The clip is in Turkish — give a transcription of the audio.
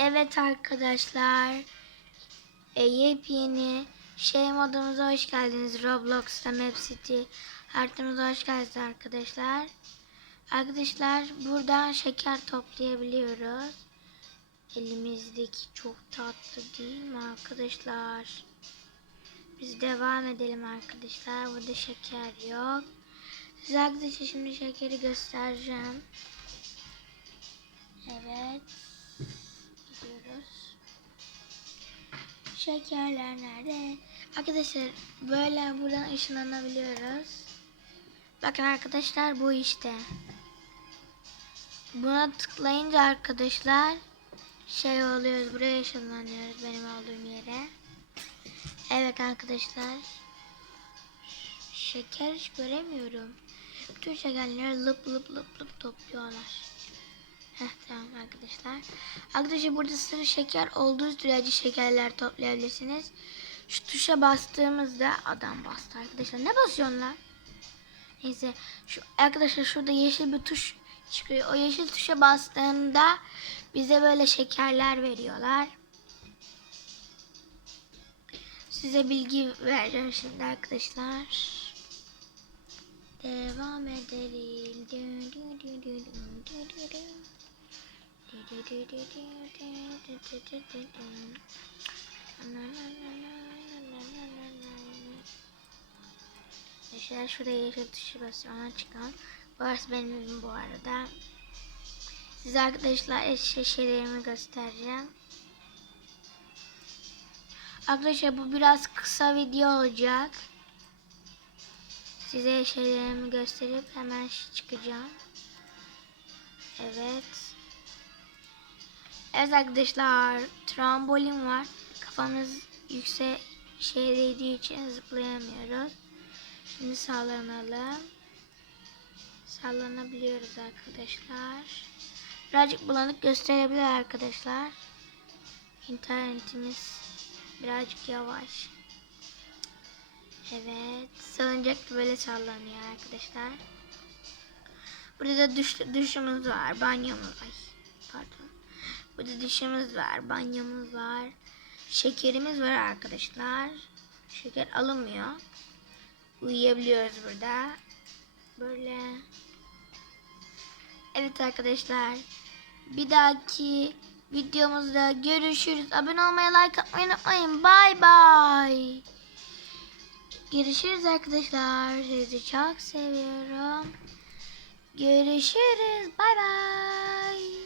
Evet arkadaşlar. E, yepyeni şey modumuza hoş geldiniz. Roblox'ta Map City haritamıza hoş geldiniz arkadaşlar. Arkadaşlar buradan şeker toplayabiliyoruz. Elimizdeki çok tatlı değil mi arkadaşlar? Biz devam edelim arkadaşlar. Burada şeker yok. Size arkadaşlar şimdi şekeri göstereceğim. Şekerler nerede? Arkadaşlar böyle buradan ışınlanabiliyoruz. Bakın arkadaşlar bu işte. Buna tıklayınca arkadaşlar şey oluyoruz. Buraya ışınlanıyoruz benim olduğum yere. Evet arkadaşlar. Şeker hiç göremiyorum. Bütün şekerleri lıp lıp lıp lıp topluyorlar. Heh tamam arkadaşlar. Arkadaşlar burada sırf şeker olduğu sürece şekerler toplayabilirsiniz. Şu tuşa bastığımızda adam bastı arkadaşlar. Ne basıyorsun lan? Neyse şu arkadaşlar şurada yeşil bir tuş çıkıyor. O yeşil tuşa bastığında bize böyle şekerler veriyorlar. Size bilgi vereceğim şimdi arkadaşlar. Devam edelim. Arkadaşlar şuraya yeşil tuşu basıyorum. Ona çıkalım. Burası benim evim bu arada. Size arkadaşlar eşya şeylerimi göstereceğim. Arkadaşlar bu biraz kısa video olacak. Size şeylerimi gösterip hemen çıkacağım. Evet. Evet arkadaşlar trambolin var. Kafamız yüksek şey değdiği için zıplayamıyoruz. Şimdi sallanalım. Sallanabiliyoruz arkadaşlar. Birazcık bulanık gösterebilir arkadaşlar. İnternetimiz birazcık yavaş. Evet. Salıncak böyle sallanıyor arkadaşlar. Burada da duş, duşumuz var. Banyomuz. Ay pardon. Burada duşumuz var. Banyomuz var. Şekerimiz var arkadaşlar. Şeker alınmıyor. Uyuyabiliyoruz burada. Böyle. Evet arkadaşlar. Bir dahaki videomuzda görüşürüz. Abone olmayı, like atmayı unutmayın. Bay bay. Görüşürüz arkadaşlar. Sizi çok seviyorum. Görüşürüz. Bay bay.